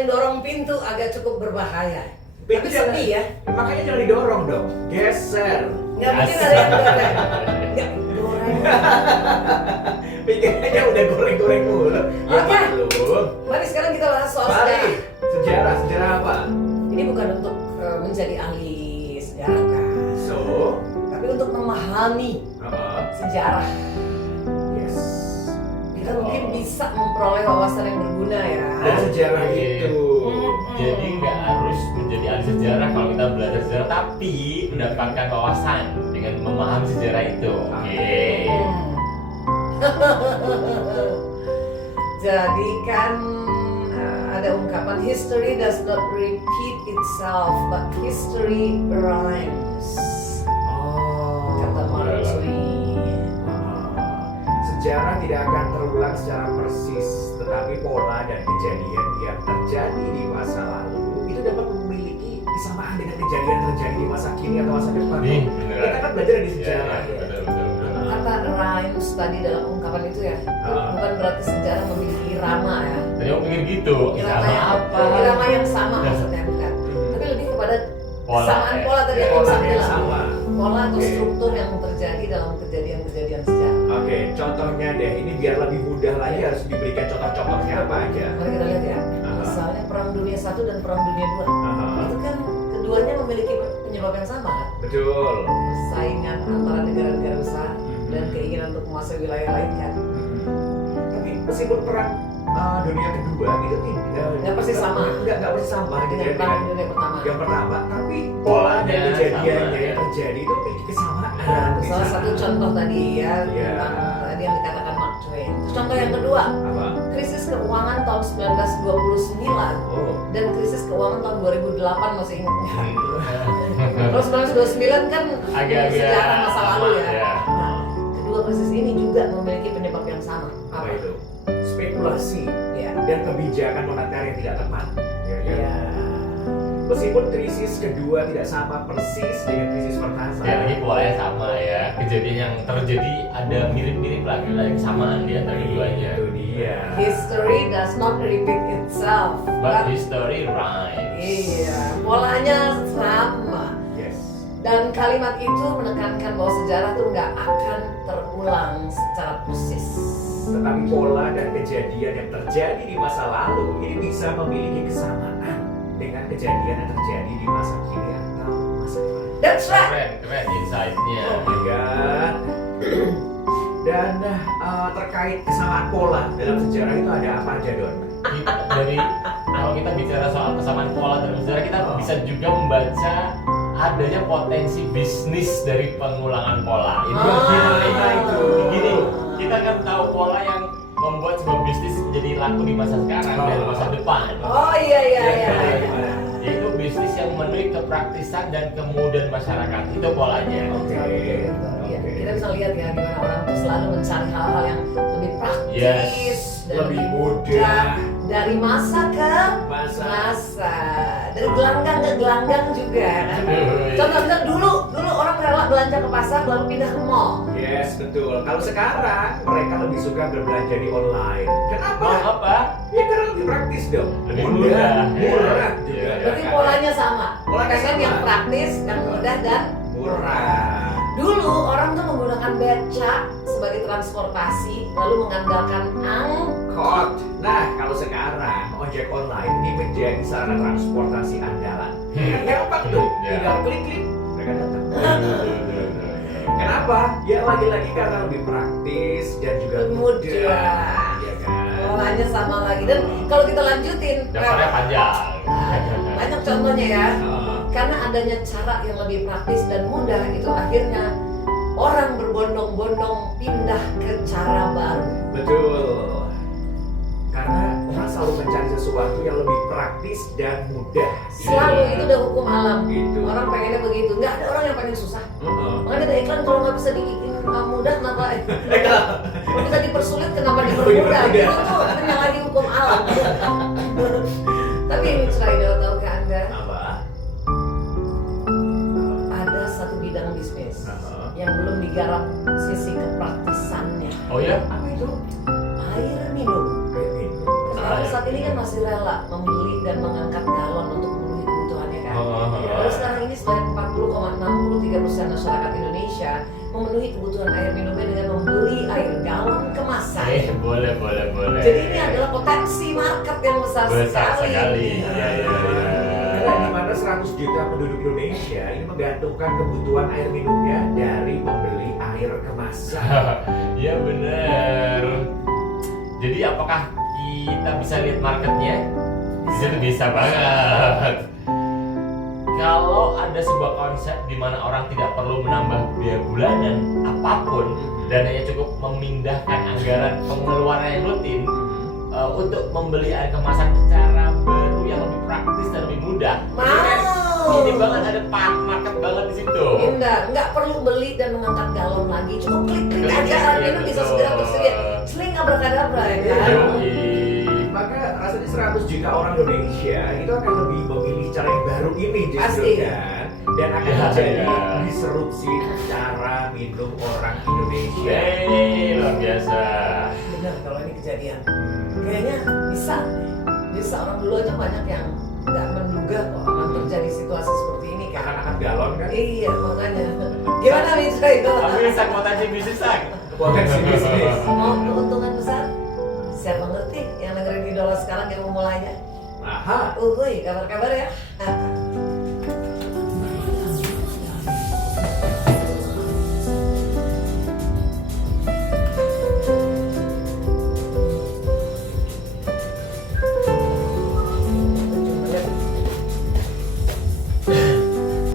yang dorong pintu agak cukup berbahaya. Tapi sepi ya. Makanya jangan didorong dong, geser. Nggak mungkin ada yang goreng. Nggak goreng. Pikirannya udah goreng-goreng mulu. Ya Oke. maklum. Mari sekarang kita bahas soal Mari, sejarah. sejarah apa? Ini bukan untuk menjadi ahli sejarah kan, So, tapi untuk memahami sejarah. yes. Kita mungkin bisa memperoleh wawasan yang berguna ya. Dan sejarah Oke. itu. Jadi nggak harus menjadi ahli sejarah kalau kita belajar sejarah, tapi mendapatkan wawasan dengan memahami sejarah itu. Oke. Jadi kan ada ungkapan history does not repeat itself, but history rhymes. Oh. Kata Mark Twain. Sejarah tidak akan terulang secara persis, tetapi pola dan kejadian yang terjadi di masa lalu itu dapat memiliki kesamaan dengan kejadian yang terjadi di masa kini atau masa depan. Nih, Kita kan belajar dari sejarah. Ya, betul. Kata rhymes tadi dalam ungkapan itu ya, bukan berarti sejarah memiliki irama ya. Tadi aku pikir gitu. Irama Sama yang apa? irama yang sama maksudnya bukan. Tapi lebih kepada Pola, kesamaan ya. pola tadi yang Pola Imsak yang bilang. sama. Pola atau Oke. struktur yang terjadi dalam kejadian-kejadian sejarah. Oke, contohnya deh, ini biar lebih mudah lagi harus diberikan contoh-contohnya apa aja. Mari kita lihat ya. Aha. Misalnya Perang Dunia I dan Perang Dunia II. Aha. Itu kan keduanya memiliki penyebab yang sama kan? Betul. Persaingan antara negara-negara besar dan keinginan untuk menguasai wilayah lain kan. Tapi meskipun perang dunia kedua itu Nggak persis sama. Nggak persis sama Dengan dengan Perang Dunia pertama. yang pertama, tapi pola dan Polanya kejadiannya sama, yang ya. terjadi itu memiliki kesamaan. Nah, itu di salah sana. satu contoh tadi ya Iya. tentang tadi yang dikatakan Mark Twain. Terus contoh yang kedua, Apa? krisis keuangan tahun 1929 Oh. dan krisis keuangan tahun 2008 masih ingat nggak? Hmm. Kalau 1929 kan Agak-agak sejarah masa lalu ya. sama, ya. Nah, kedua krisis ini juga memiliki penyebab yang sama. Apa itu? Spekulasi Ya. dan kebijakan moneter yang tidak tepat. Ya, kan? Ya. Meskipun krisis kedua tidak sama persis dengan krisis pertama. Ya, ini polanya sama ya. Kejadian yang terjadi ada mirip-mirip lagi, ada kesamaan di antara keduanya. Itu dia. History does not repeat itself. But history rhymes. Iya, polanya sama. Yes. Dan kalimat itu menekankan bahwa sejarah itu nggak akan terulang secara persis. Tetapi pola dan kejadian yang terjadi di masa lalu ini bisa memiliki kesamaan dengan kejadian yang terjadi di masa kini atau masa depan. That's right. Keren insight-nya. Oh my god. Dan terkait kesamaan pola dalam sejarah itu ada apa aja, Don? Dari kalau kita bicara soal kesamaan pola dalam sejarah, kita bisa juga membaca adanya potensi bisnis dari pengulangan pola. Itu gimana itu? Gini, kita kan tahu pola yang membuat sebuah bisnis menjadi laku di masa sekarang dan masa depan. Oh iya. Yaitu bisnis yang memenuhi kepraktisan dan kemudahan masyarakat. Itu polanya. Oke. Iya, kita bisa lihat ya gimana orang tuh selalu mencari hal-hal yang lebih praktis Yes, dan lebih mudah. dari masa ke masa, dari gelanggang ke gelanggang juga kan. Contoh kita dulu orang rela belanja ke pasar lalu pindah ke mall. Yes, betul. Kalau sekarang mereka lebih suka berbelanja di online. Kenapa? Mau apa? Ya karena lebih praktis dong. Lebih mudah. Murah juga. Iya. Berarti polanya sama. Polanya Pengen sama. yang praktis, yang mudah dan Murah. dulu orang tuh menggunakan beca sebagai transportasi lalu mengandalkan Angkot. Nah, kalau sekarang ojek online ini menjadi sarana transportasi andalan. Gampang tuh, Ya. tinggal klik-klik mereka datang. Kenapa? Ya lagi-lagi karena lebih praktis dan juga Mudah. ya kan? polanya sama lagi. Dan kalau kita lanjutin, Daftarnya panjang. banyak contohnya ya. Ah, Karena adanya cara yang lebih praktis dan mudah, itu akhirnya orang berbondong-bondong pindah ke cara baru. betul. Karena orang selalu mencari sesuatu yang lebih praktis dan mudah. Selalu itu udah hukum alam. Gitu. Orang pengennya begitu. Nggak ada orang yang pengen susah. Heeh. Makanya ada iklan kalau nggak bisa dibikin mudah kenapa? Kalau bisa dipersulit kenapa Dipermudah. dipermudah? Itu tuh menyalahi hukum alam. Tapi ini Sraidel, tahukah Anda Apa? ada satu bidang bisnis Aha. yang belum digarap sisi kepraktisannya. Oh ya? Apa itu? Air minum. Air minum. Orang saat ini kan masih rela membeli dan mengangkat galon untuk memenuhi kebutuhannya kan. Oh. Lalu sekarang ini sebanyak 40,63% masyarakat Indonesia memenuhi kebutuhan air minumnya dengan membeli air galon kemasan. Boleh. Jadi ini adalah potensi market yang besar sekali. Iya. Karena di mana 100 juta penduduk Indonesia ini menggantungkan kebutuhan air minumnya dari membeli air kemasan. Iya bener. Jadi apakah kita bisa lihat marketnya? Bisa banget. Kalau ada sebuah konsep di mana orang tidak perlu menambah biaya bulanan apapun dan hanya cukup memindahkan anggaran pengeluaran yang rutin untuk membeli air kemasan secara baru yang lebih praktis dan lebih mudah. Ini banget ada market banget di situ. Nggak perlu beli dan mengangkat galon lagi, cukup klik aja air minum bisa segera tersedia. Seling abrakadabra ya kan. Maka rasanya 100 juta orang Indonesia itu akan lebih memilih cara yang baru ini justru Pasti. kan. Dan akan terjadi disrupsi cara minum orang Indonesia. Luar biasa. Benar kalau ini kejadian. Kayaknya bisa orang dulu aja banyak yang nggak menduga kok akan terjadi situasi seperti ini kan. Akan galon kan? Iya makanya. Gimana Mitra itu? Tapi bisa potensi bisnis Sak. Potensi bisnis. Mau keuntungan besar? Siapa ngerti yang dengerin idola sekarang yang mau mulainya? Aha. Kabar-kabar ya.